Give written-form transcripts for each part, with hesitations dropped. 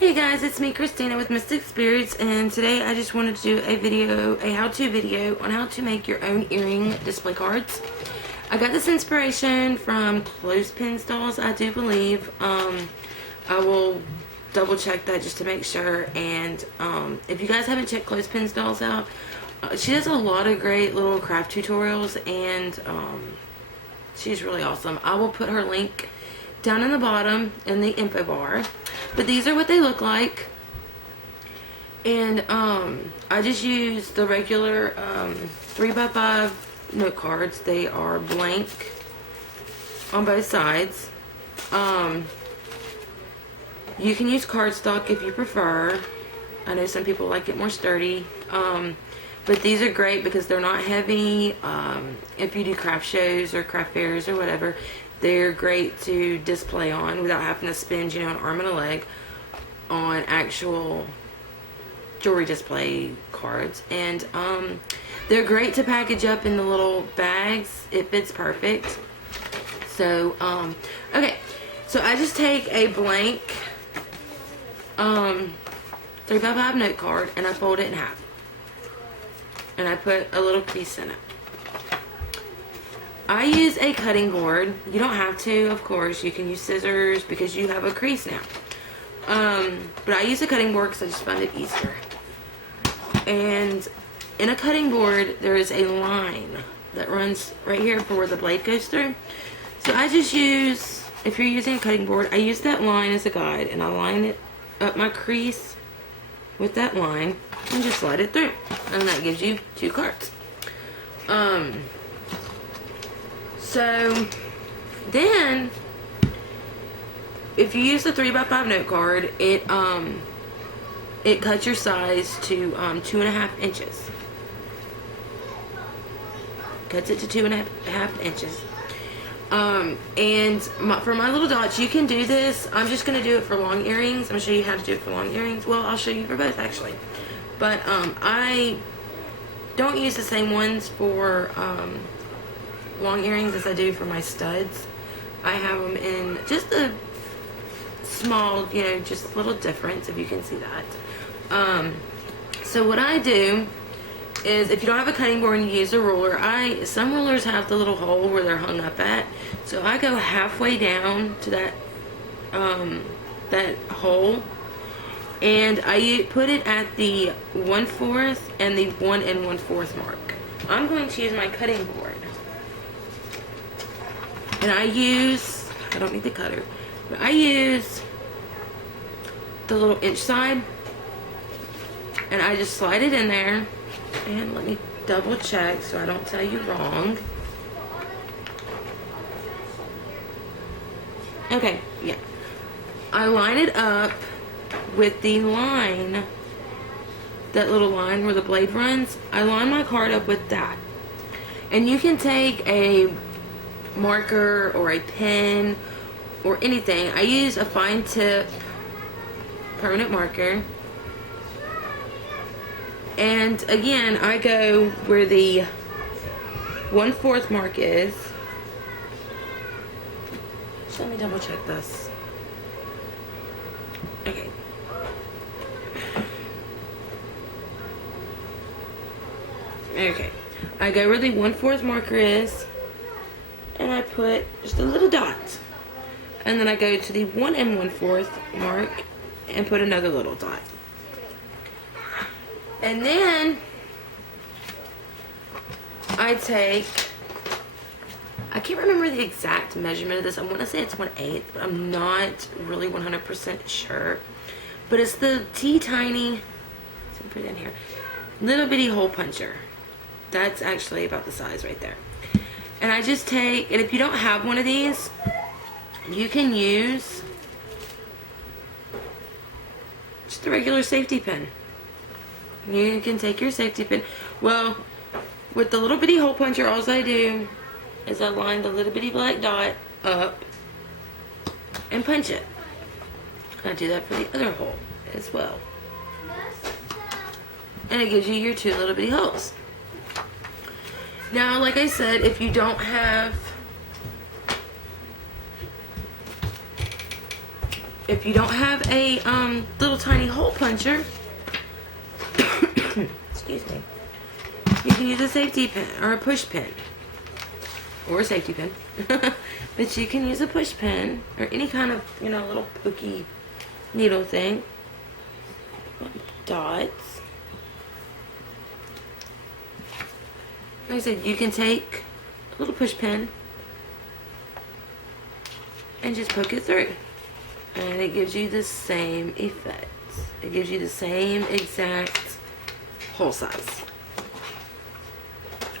Hey guys, it's me Christina with Mystic Spirits, and today I just wanted to do a how-to video on how to make your own earring display cards. I got this inspiration from Clothespindolls, I do believe. I will double check that just to make sure, and if you guys haven't checked Clothespindolls out, she does a lot of great little craft tutorials, and she's really awesome. I will put her link down in the bottom in the info bar. But these are what they look like. And I just use the regular 3x5 note cards. They are blank on both sides. You can use cardstock if you prefer. I know some people like it more sturdy. But these are great because they're not heavy. If you do craft shows or craft fairs or whatever, they're great to display on without having to spend, an arm and a leg on actual jewelry display cards. And they're great to package up in the little bags. It fits perfect. So, okay. So I just take a blank 3x5 note card and I fold it in half. And I put a little crease in it. I use a cutting board. You don't have to, of course. You can use scissors because you have a crease now. But I use a cutting board because I just find it easier. And in a cutting board, there is a line that runs right here for where the blade goes through. So I just use, if you're using a cutting board, I use that line as a guide. And I line it up my crease with that line and just slide it through. And that gives you two cards. So then, if you use the 3x5 note card, it cuts your size to 2.5 inches. Cuts it to 2.5 inches. And for my little dots, you can do this. I'm just gonna do it for long earrings. I'm gonna show you how to do it for long earrings. Well, I'll show you for both actually. But I don't use the same ones for long earrings as I do for my studs. I have them in just a small, just a little difference, if you can see that. So what I do is, if you don't have a cutting board and you use a ruler, some rulers have the little hole where they're hung up at. So I go halfway down to that that hole, and I put it at the 1/4 and the 1 1/4 mark. I'm going to use my cutting board. And I don't need the cutter, but I use the little inch side, and I just slide it in there, and let me double check so I don't tell you wrong. Okay, yeah. I line it up with the line, that little line where the blade runs. I line my card up with that. And you can take a marker or a pen or anything. I use a fine tip permanent marker, and again I go where the 1/4 mark is. So let me double check this. Okay. Okay. I go where the 1/4 marker is, and I put just a little dot. And then I go to the 1 1/4 mark and put another little dot. And then I can't remember the exact measurement of this. I want to say it's 1/8, but I'm not really 100% sure. But it's the tiny, let's put it in here, little bitty hole puncher. That's actually about the size right there. And I just take, and if you don't have one of these, you can use just a regular safety pin. You can take your safety pin. Well, with the little bitty hole puncher, all I do is I line the little bitty black dot up and punch it. I do that for the other hole as well. And it gives you your two little bitty holes. Now, like I said, if you don't have if you don't have a little tiny hole puncher, excuse me, you can use a safety pin or a push pin or a safety pin. But you can use a push pin or any kind of, you know, little pokey needle thing. Dots. Like I said, you can take a little push pin and just poke it through, and it gives you the same effect. It gives you the same exact hole size.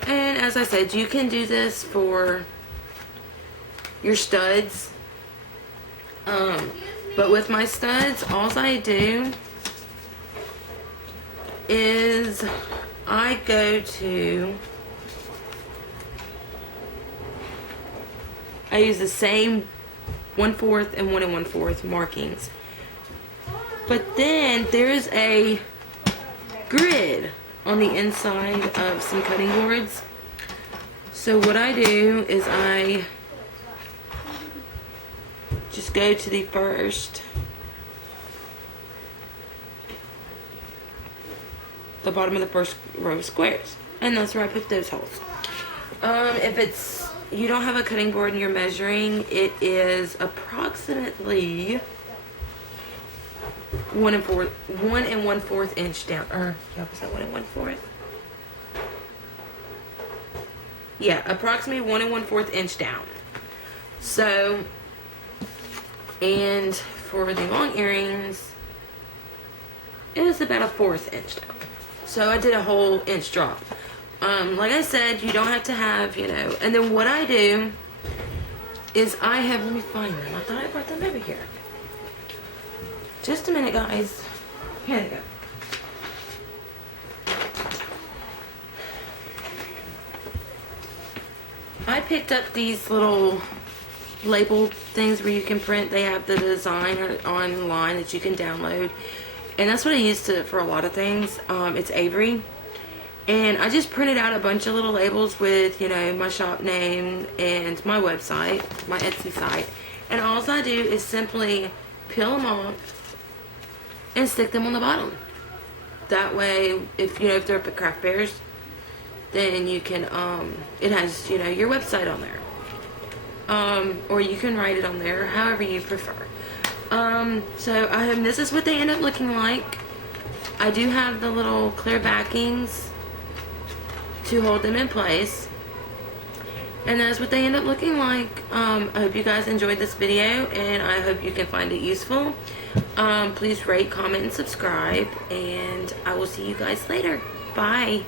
And as I said, you can do this for your studs. But with my studs, all I do is I use the same 1/4 and 1 1/4 markings. But then there's a grid on the inside of some cutting boards. So what I do is I just go to the bottom of the first row of squares, and that's where I put those holes. If you don't have a cutting board and you're measuring, it is approximately 1 1/4 inch down. Or yeah, was that 1 1/4? Yeah, approximately 1 1/4 inch down. So, and for the long earrings, it was about a 1/4 inch down. So I did a whole inch drop. Like I said, you don't have to have, you know. And then what I do is let me find them. I thought I brought them over here. Just a minute, guys. Here they go. I picked up these little label things where you can print. They have the design online that you can download. And that's what I use for a lot of things. It's Avery. And I just printed out a bunch of little labels with, you know, my shop name and my website, my Etsy site. And all I do is simply peel them off and stick them on the bottom. That way, if they're up at craft fairs, then you can, it has, you know, your website on there. Or you can write it on there, however you prefer. So this is what they end up looking like. I do have the little clear backings to hold them in place, and that's what they end up looking like. I hope you guys enjoyed this video, and I hope you can find it useful. Please rate, comment, and subscribe, and I will see you guys later. Bye.